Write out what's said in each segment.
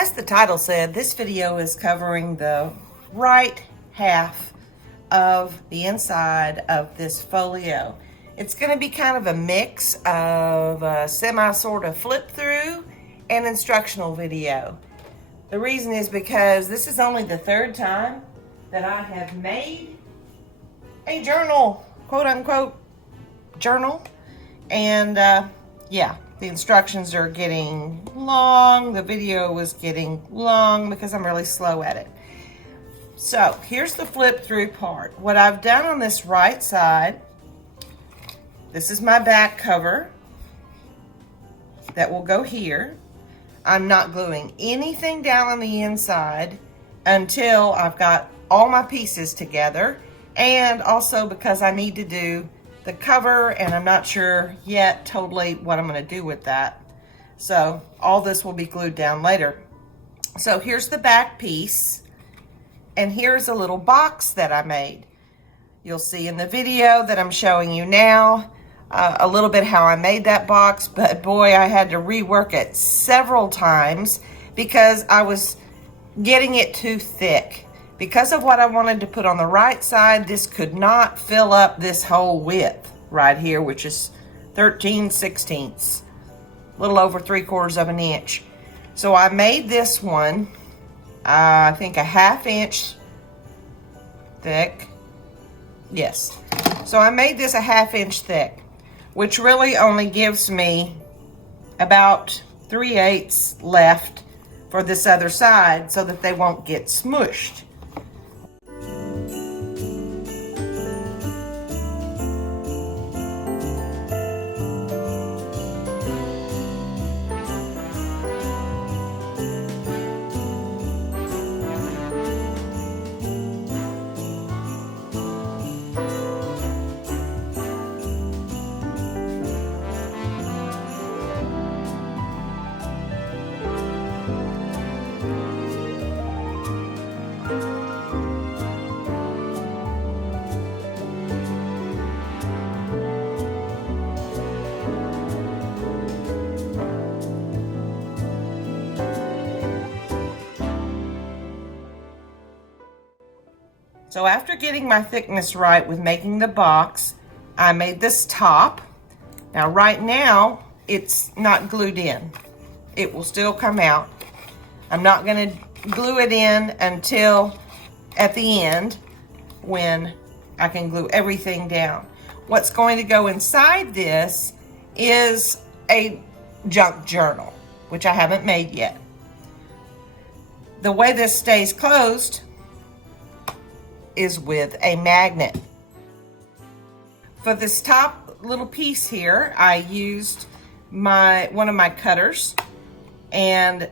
As the title said, this video is covering the right half of the inside of this folio. It's going to be kind of a mix of a sort of flip through and instructional video. The reason is because this is only the third time that I have made a journal, quote unquote journal, and yeah, the instructions are getting long. The video was getting long because I'm really slow at it. So here's the flip through part. What I've done on this right side, this is my back cover that will go here. I'm not gluing anything down on the inside until I've got all my pieces together, and also because I need to do the cover and I'm not sure yet totally what I'm going to do with that. So all this will be glued down later. So here's the back piece, and here's a little box that I made. You'll see in the video that I'm showing you now a little bit how I made that box, but boy, I had to rework it several times because I was getting it too thick. Because of what I wanted to put on the right side, this could not fill up this whole width right here, which is 13/16, a little over 3/4 of an inch. So I made this one, I think a 1/2 inch thick. Yes. So I made this a 1/2 inch thick, which really only gives me about 3/8 left for this other side so that they won't get smushed. So after getting my thickness right with making the box, I made this top. Now right now, it's not glued in. It will still come out. I'm not gonna glue it in until at the end when I can glue everything down. What's going to go inside this is a junk journal, which I haven't made yet. The way this stays closed is with a magnet. For this top little piece here, I used one of my cutters, and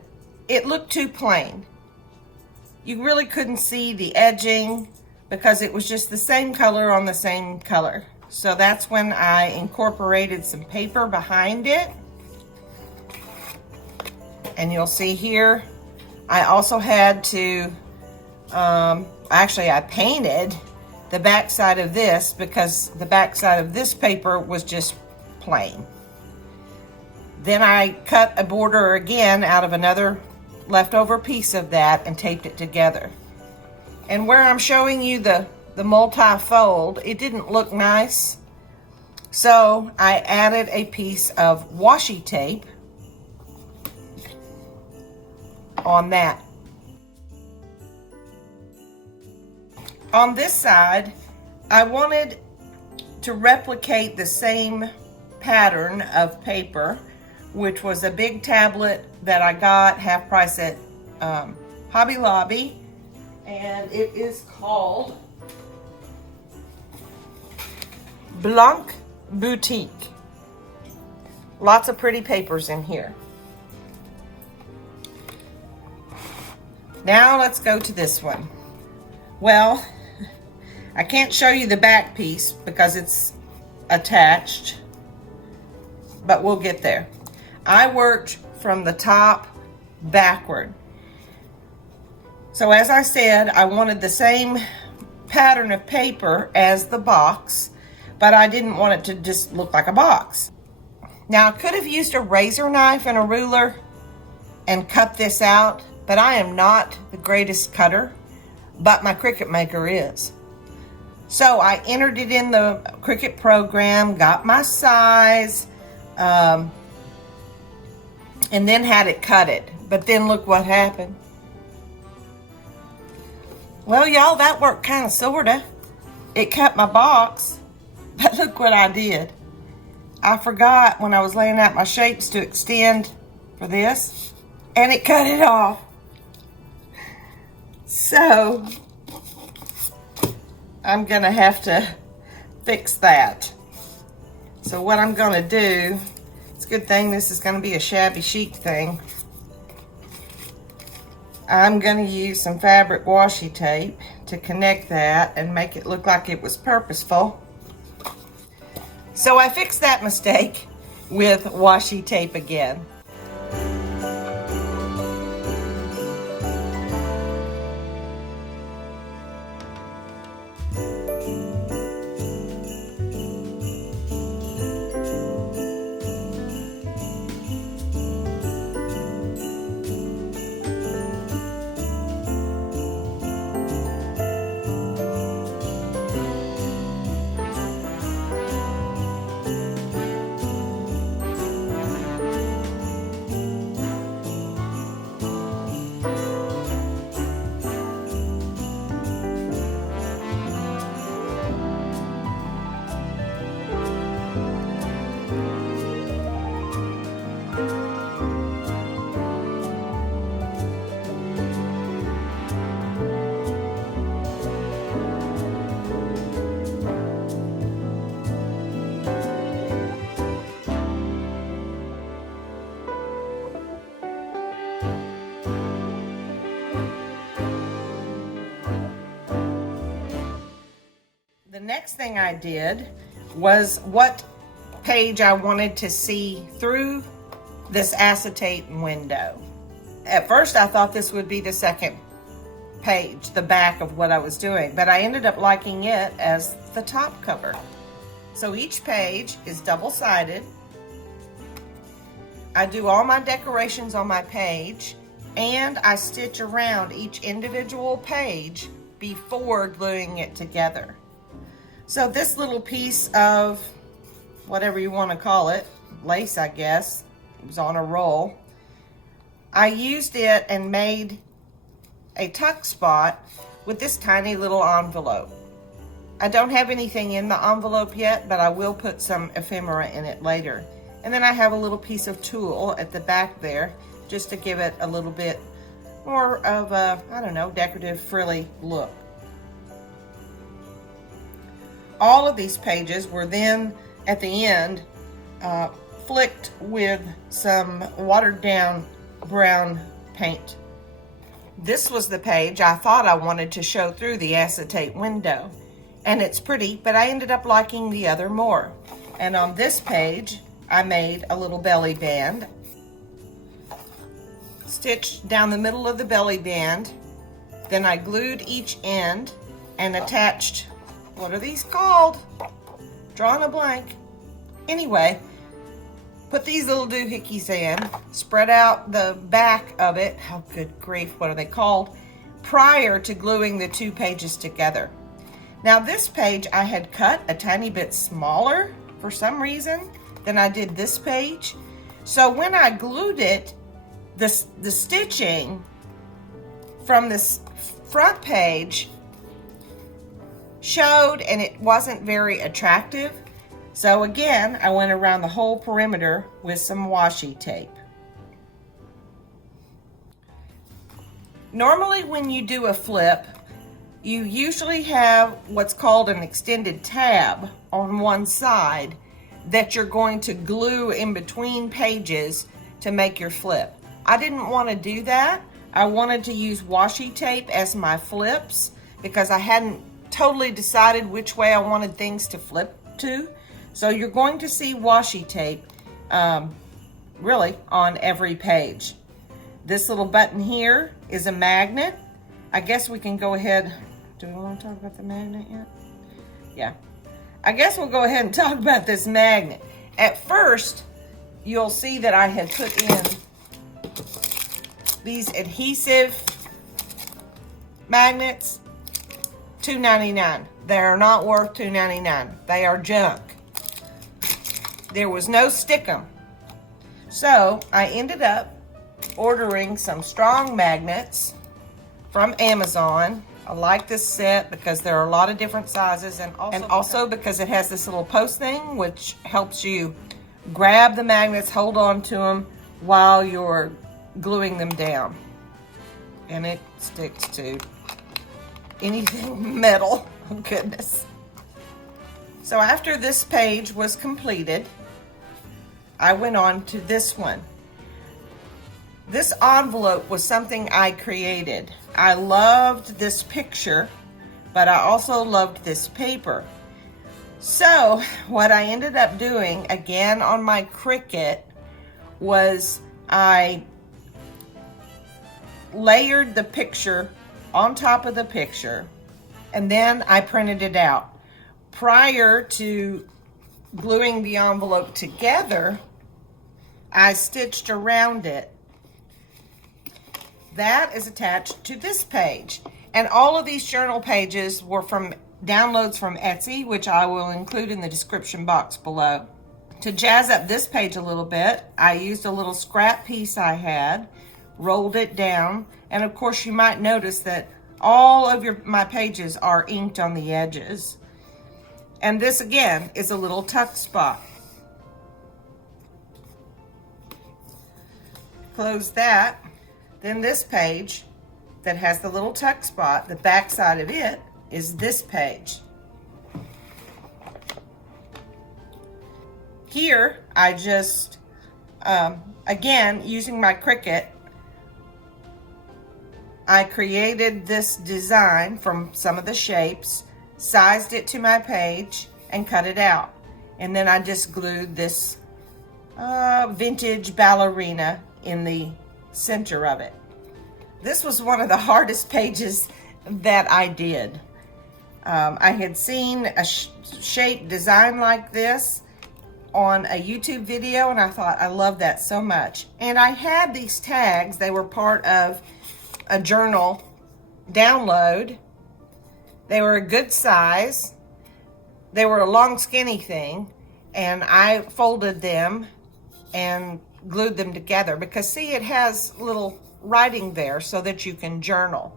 it looked too plain. You really couldn't see the edging because it was just the same color on the same color. So that's when I incorporated some paper behind it. And you'll see here, I also had to actually, I painted the back side of this because the back side of this paper was just plain. Then I cut a border again out of another leftover piece of that and taped it together. And where I'm showing you the multi-fold, it didn't look nice. So I added a piece of washi tape on that. On this side, I wanted to replicate the same pattern of paper, which was a big tablet that I got half price at Hobby Lobby, and it is called Blanc Boutique. Lots of pretty papers in here. Now let's go to this one. Well, I can't show you the back piece because it's attached, but we'll get there. I worked from the top backward. So as I said, I wanted the same pattern of paper as the box, but I didn't want it to just look like a box. Now I could have used a razor knife and a ruler and cut this out, but I am not the greatest cutter, but my Cricut Maker is. So I entered it in the Cricut program, got my size, and then had it cut it. But then look what happened. Well, y'all, that worked kind of sorta. It cut my box, but look what I did. I forgot when I was laying out my shapes to extend for this, and it cut it off. So I'm gonna have to fix that. So what I'm gonna do, it's a good thing this is gonna be a shabby chic thing. I'm gonna use some fabric washi tape to connect that and make it look like it was purposeful. So I fixed that mistake with washi tape again. The next thing I did was what page I wanted to see through this acetate window. At first I thought this would be the second page, the back of what I was doing, but I ended up liking it as the top cover. So each page is double-sided. I do all my decorations on my page, and I stitch around each individual page before gluing it together. So this little piece of, whatever you want to call it, lace I guess, it was on a roll. I used it and made a tuck spot with this tiny little envelope. I don't have anything in the envelope yet, but I will put some ephemera in it later. And then I have a little piece of tulle at the back there, just to give it a little bit more of a, I don't know, decorative frilly look. All of these pages were then, at the end, flicked with some watered down brown paint. This was the page I thought I wanted to show through the acetate window. And it's pretty, but I ended up liking the other more. And on this page, I made a little belly band. Stitched down the middle of the belly band. Then I glued each end and attached, what are these called? Drawing a blank. Anyway, put these little doohickeys in, spread out the back of it, oh good grief, what are they called? Prior to gluing the two pages together. Now this page I had cut a tiny bit smaller for some reason than I did this page. So when I glued it, the stitching from this front page showed, and it wasn't very attractive. So again, I went around the whole perimeter with some washi tape. Normally when you do a flip, you usually have what's called an extended tab on one side that you're going to glue in between pages to make your flip. I didn't want to do that. I wanted to use washi tape as my flips because I hadn't totally decided which way I wanted things to flip to. So you're going to see washi tape really on every page. This little button here is a magnet. I guess we can go ahead. Do we want to talk about the magnet yet? Yeah. I guess we'll go ahead and talk about this magnet. At first, you'll see that I had put in these adhesive magnets, $2.99. They are not worth $2.99. They are junk. There was no stickum. So I ended up ordering some strong magnets from Amazon. I like this set because there are a lot of different sizes, and also because it has this little post thing which helps you grab the magnets, hold on to them while you're gluing them down. And it sticks to anything metal. Oh goodness. So after this page was completed, I went on to this one. This envelope was something I created. I loved this picture, but I also loved this paper. So what I ended up doing, again on my Cricut, was I layered the picture on top of the picture, and then I printed it out. Prior to gluing the envelope together, I stitched around it. That is attached to this page. And all of these journal pages were from downloads from Etsy, which I will include in the description box below. To jazz up this page a little bit, I used a little scrap piece I had, rolled it down, and of course you might notice that all of my pages are inked on the edges. And this again is a little tuck spot. Close that. Then this page that has the little tuck spot, the back side of it is this page. Here, I just, again, using my Cricut, I created this design from some of the shapes, sized it to my page, and cut it out. And then I just glued this vintage ballerina in the center of it. This was one of the hardest pages that I did. I had seen a shape design like this on a YouTube video, and I thought, I love that so much. And I had these tags. They were part of a journal download. They were a good size. They were a long skinny thing, and I folded them and glued them together because see, it has little writing there so that you can journal.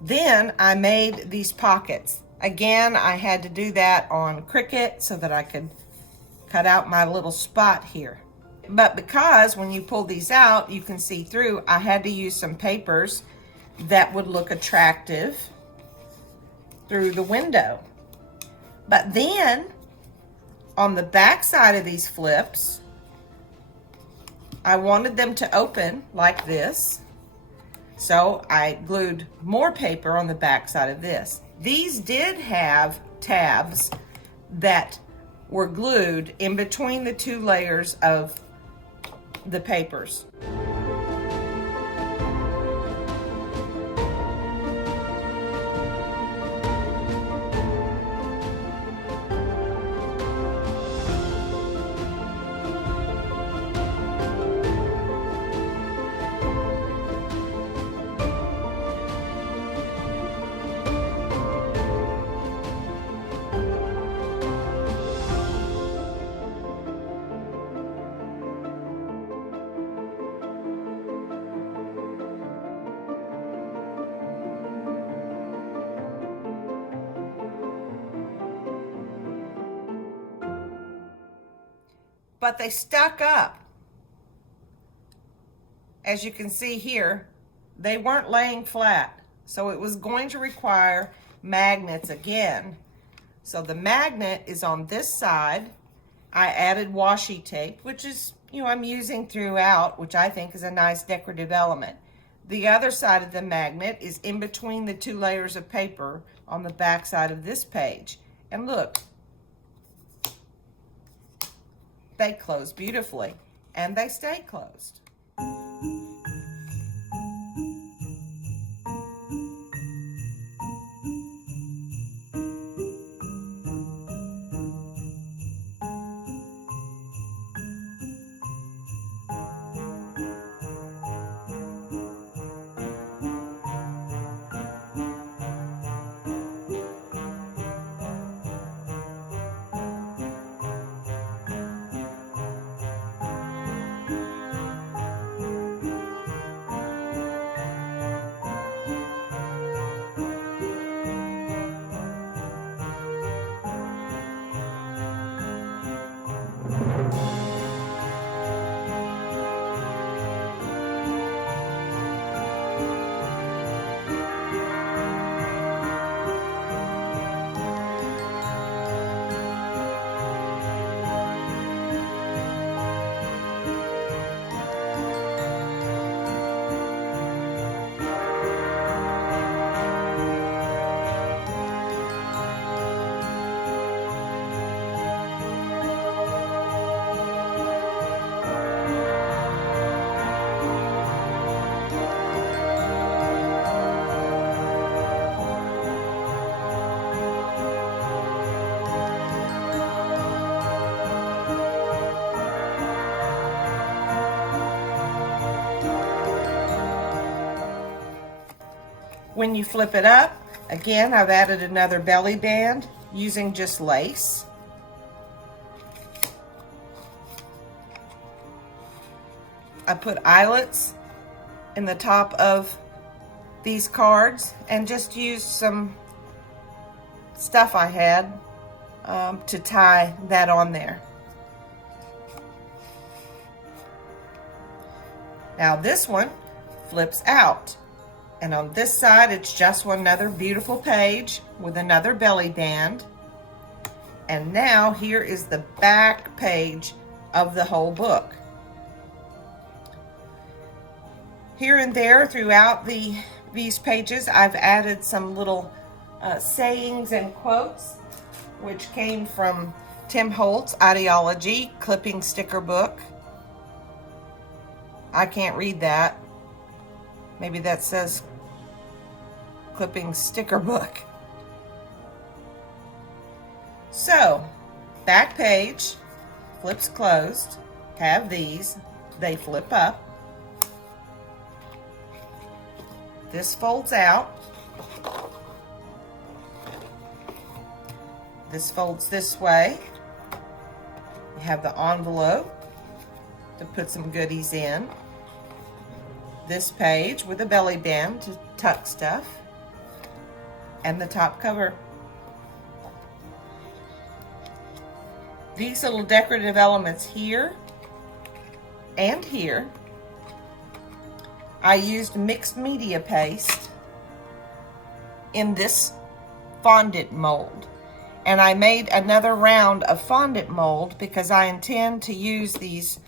Then I made these pockets. Again, I had to do that on Cricut so that I could cut out my little spot here. But because when you pull these out, you can see through, I had to use some papers that would look attractive through the window. But then on the back side of these flips, I wanted them to open like this. So I glued more paper on the back side of this. These did have tabs that were glued in between the two layers of the papers. But they stuck up. As you can see here, they weren't laying flat. So it was going to require magnets again. So the magnet is on this side. I added washi tape, which is, I'm using throughout, which I think is a nice decorative element. The other side of the magnet is in between the two layers of paper on the back side of this page. And look, they close beautifully, and they stay closed. When you flip it up, again, I've added another belly band using just lace. I put eyelets in the top of these cards and just used some stuff I had to tie that on there. Now this one flips out, and on this side it's just another beautiful page with another belly band. And now here is the back page of the whole book. Here and there throughout these pages, I've added some little sayings and quotes, which came from Tim Holt's Ideology Clipping Sticker Book. I can't read that. Maybe that says Clipping Sticker Book. So, back page, flips closed, have these, they flip up. This folds out. This folds this way. You have the envelope to put some goodies in. This page with a belly band to tuck stuff. And the top cover. These little decorative elements here and here, I used mixed media paste in this fondant mold. And I made another round of fondant mold because I intend to use these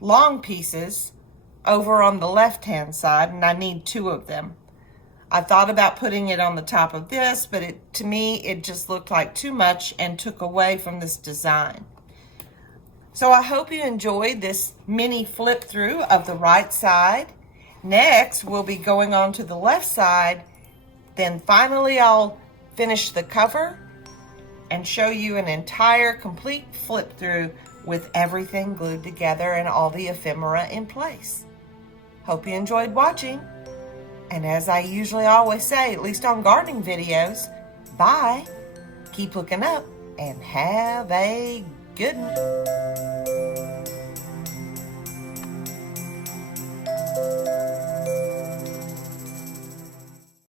long pieces over on the left-hand side, and I need 2 of them. I thought about putting it on the top of this, but to me, it just looked like too much and took away from this design. So I hope you enjoyed this mini flip through of the right side. Next, we'll be going on to the left side. Then finally, I'll finish the cover and show you an entire complete flip through with everything glued together and all the ephemera in place. Hope you enjoyed watching. And as I usually always say, at least on gardening videos, bye, keep looking up, and have a good one.